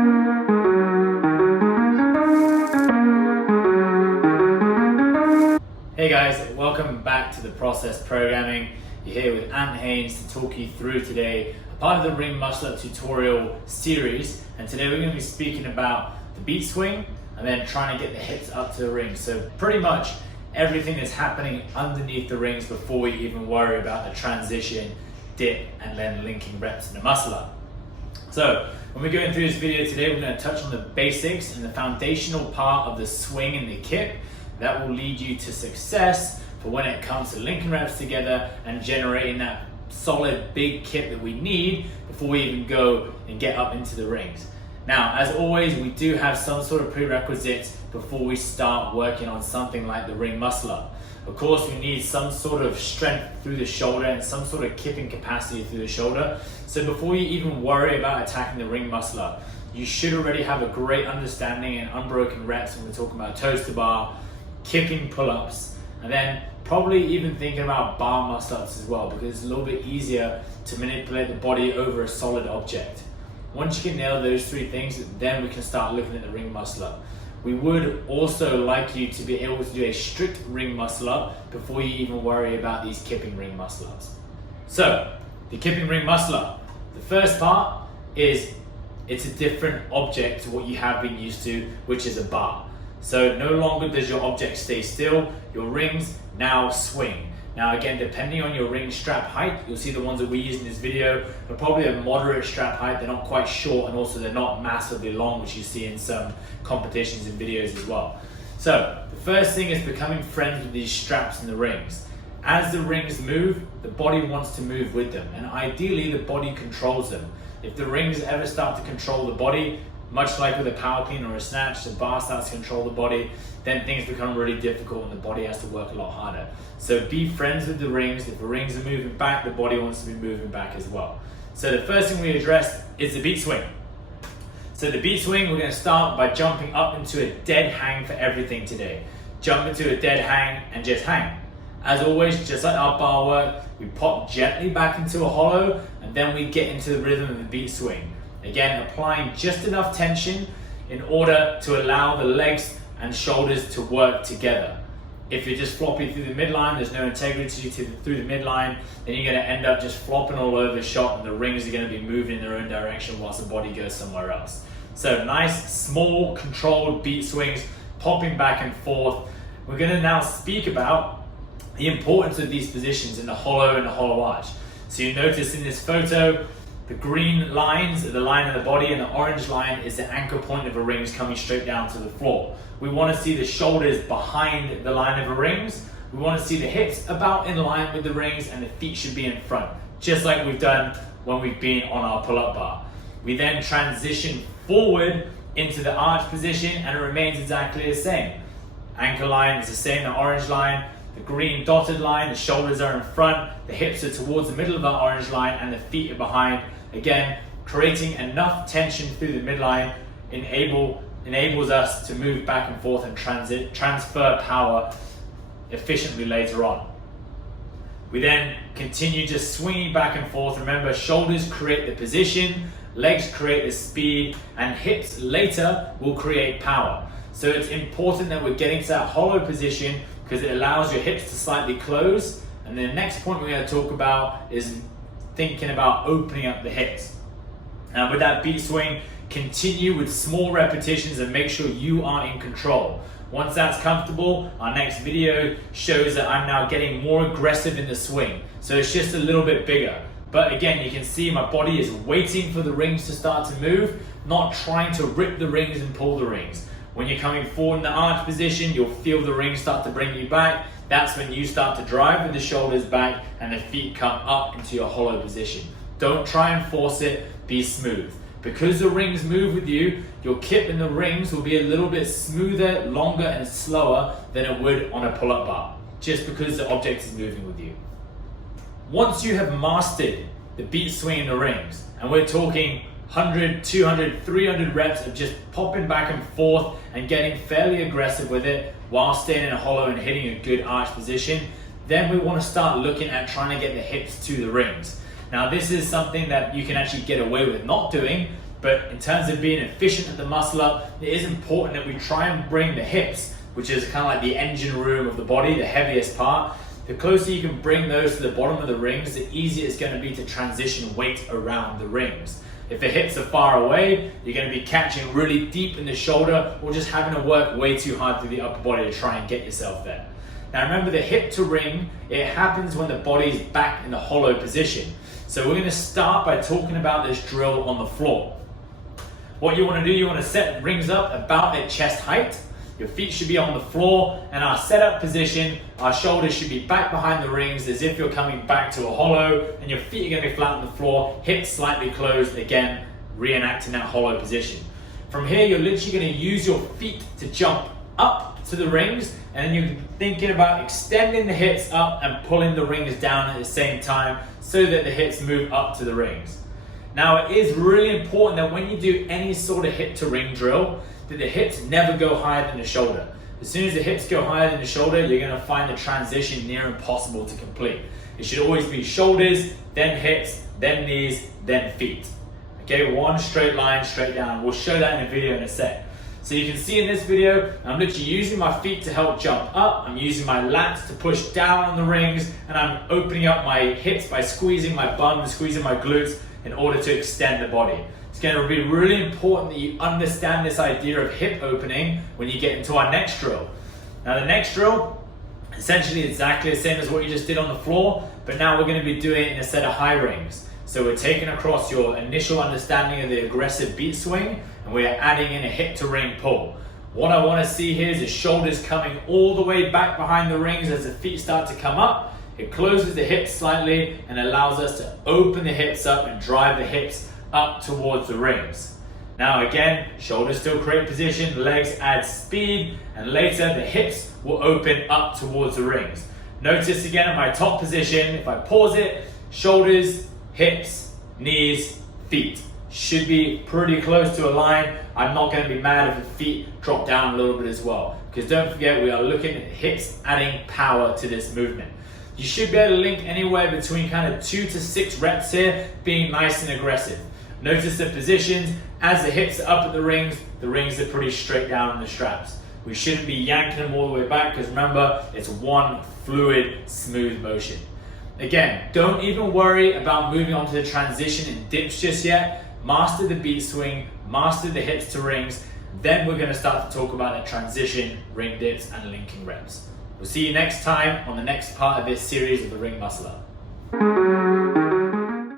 Hey guys, welcome back to the Process Programming. You're here with Haynes to talk you through today a part of the ring muscle up tutorial series, and today we're going to be speaking about the beat swing and then trying to get the hips up to the ring. So pretty much everything is happening underneath the rings before we even worry about the transition, dip, and then linking reps in the muscle up. So when we're going through this video today, we're going to touch on the basics and the foundational part of the swing and the kip that will lead you to success for when it comes to linking reps together and generating that solid big kip that we need before we even go and get up into the rings. Now, as always, we do have some sort of prerequisites before we start working on something like the ring muscle up. Of course, we need some sort of strength through the shoulder and some sort of kipping capacity through the shoulder. So before you even worry about attacking the ring muscle up, you should already have a great understanding and unbroken reps when we're talking about toes to bar, kipping pull-ups, and then probably even thinking about bar muscle-ups as well, because it's a little bit easier to manipulate the body over a solid object. Once you can nail those three things, then we can start looking at the ring muscle-up. We would also like you to be able to do a strict ring muscle-up before you even worry about these kipping ring muscle-ups. So, the kipping ring muscle-up. The first part is it's a different object to what you have been used to, which is a bar. So no longer does your object stay still, your rings now swing. Now again, depending on your ring strap height, you'll see the ones that we use in this video are probably a moderate strap height. They're not quite short, and also they're not massively long, which you see in some competitions and videos as well. So the first thing is becoming friends with these straps and the rings. As the rings move, the body wants to move with them, and ideally the body controls them. If the rings ever start to control the body, much like with a power clean or a snatch, the bar starts to control the body, then things become really difficult and the body has to work a lot harder. So be friends with the rings. If the rings are moving back, the body wants to be moving back as well. So the first thing we address is the beat swing. So the beat swing, we're going to start by jumping up into a dead hang for everything today. Jump into a dead hang and just hang. As always, just like our bar work, we pop gently back into a hollow and then we get into the rhythm of the beat swing. Again, applying just enough tension in order to allow the legs and shoulders to work together. If you're just floppy through the midline, there's no integrity through the midline, then you're going to end up just flopping all over the shot and the rings are going to be moving in their own direction whilst the body goes somewhere else. So nice, small, controlled beat swings, popping back and forth. We're going to now speak about the importance of these positions in the hollow and the hollow arch. So you notice in this photo, the green lines are the line of the body and the orange line is the anchor point of the rings coming straight down to the floor. We want to see the shoulders behind the line of the rings. We want to see the hips about in line with the rings and the feet should be in front, just like we've done when we've been on our pull-up bar. We then transition forward into the arch position and it remains exactly the same. Anchor line is the same, the orange line. The green dotted line, the shoulders are in front, the hips are towards the middle of the orange line and the feet are behind. Again, creating enough tension through the midline enables us to move back and forth and transfer power efficiently later on. We then continue just swinging back and forth. Remember, shoulders create the position, legs create the speed, and hips later will create power. So it's important that we're getting to that hollow position because it allows your hips to slightly close. And the next point we're going to talk about is thinking about opening up the hips. Now with that beat swing, continue with small repetitions and make sure you are in control. Once that's comfortable, our next video shows that I'm now getting more aggressive in the swing. So it's just a little bit bigger. But again, you can see my body is waiting for the rings to start to move, not trying to rip the rings and pull the rings. When you're coming forward in the arch position, you'll feel the rings start to bring you back. That's when you start to drive with the shoulders back and the feet come up into your hollow position. Don't try and force it, be smooth. Because the rings move with you, your kip in the rings will be a little bit smoother, longer and slower than it would on a pull-up bar, just because the object is moving with you. Once you have mastered the beat swing in the rings, and we're talking 100, 200, 300 reps of just popping back and forth and getting fairly aggressive with it while staying in a hollow and hitting a good arch position, then we want to start looking at trying to get the hips to the rings. Now this is something that you can actually get away with not doing But in terms of being efficient at the muscle up, it is important that we try and bring the hips, which is kind of like the engine room of the body, the heaviest part. The closer you can bring those to the bottom of the rings, the easier it's going to be to transition weight around the rings. If the hips are far away, you're going to be catching really deep in the shoulder or just having to work way too hard through the upper body to try and get yourself there. Now remember, the hip to ring, it happens when the body's back in the hollow position. So we're going to start by talking about this drill on the floor. What you want to do, you want to set rings up about at chest height. Your feet should be on the floor, and our setup position, our shoulders should be back behind the rings as if you're coming back to a hollow, and your feet are going to be flat on the floor, hips slightly closed, again, reenacting that hollow position. From here, you're literally going to use your feet to jump up to the rings, and then you're thinking about extending the hips up and pulling the rings down at the same time so that the hips move up to the rings. Now, it is really important that when you do any sort of hip to ring drill, that the hips never go higher than the shoulder. As soon as the hips go higher than the shoulder, you're going to find the transition near impossible to complete. It should always be shoulders, then hips, then knees, then feet. Okay, one straight line, straight down. We'll show that in a video in a sec. So you can see in this video, I'm literally using my feet to help jump up. I'm using my lats to push down on the rings, and I'm opening up my hips by squeezing my bum, squeezing my glutes in order to extend the body. It's going to be really important that you understand this idea of hip opening when you get into our next drill. Now the next drill, essentially exactly the same as what you just did on the floor, but now we're going to be doing it in a set of high rings. So we're taking across your initial understanding of the aggressive beat swing, and we're adding in a hip to ring pull. What I want to see here is the shoulders coming all the way back behind the rings as the feet start to come up. It closes the hips slightly and allows us to open the hips up and drive the hips up towards the rings. Now again, shoulders still create position, legs add speed, and later the hips will open up towards the rings. Notice again at my top position, if I pause it, shoulders, hips, knees, feet. Should be pretty close to a line. I'm not going to be mad if the feet drop down a little bit as well, because don't forget, we are looking at hips adding power to this movement. You should be able to link anywhere between kind of 2 to 6 reps here, being nice and aggressive. Notice the positions, as the hips are up at the rings are pretty straight down on the straps. We shouldn't be yanking them all the way back, because remember, it's one fluid, smooth motion. Again, don't even worry about moving on to the transition in dips just yet. Master the beat swing, master the hips to rings, then we're going to start to talk about the transition, ring dips, and linking reps. We'll see you next time on the next part of this series of the Ring Muscle Up.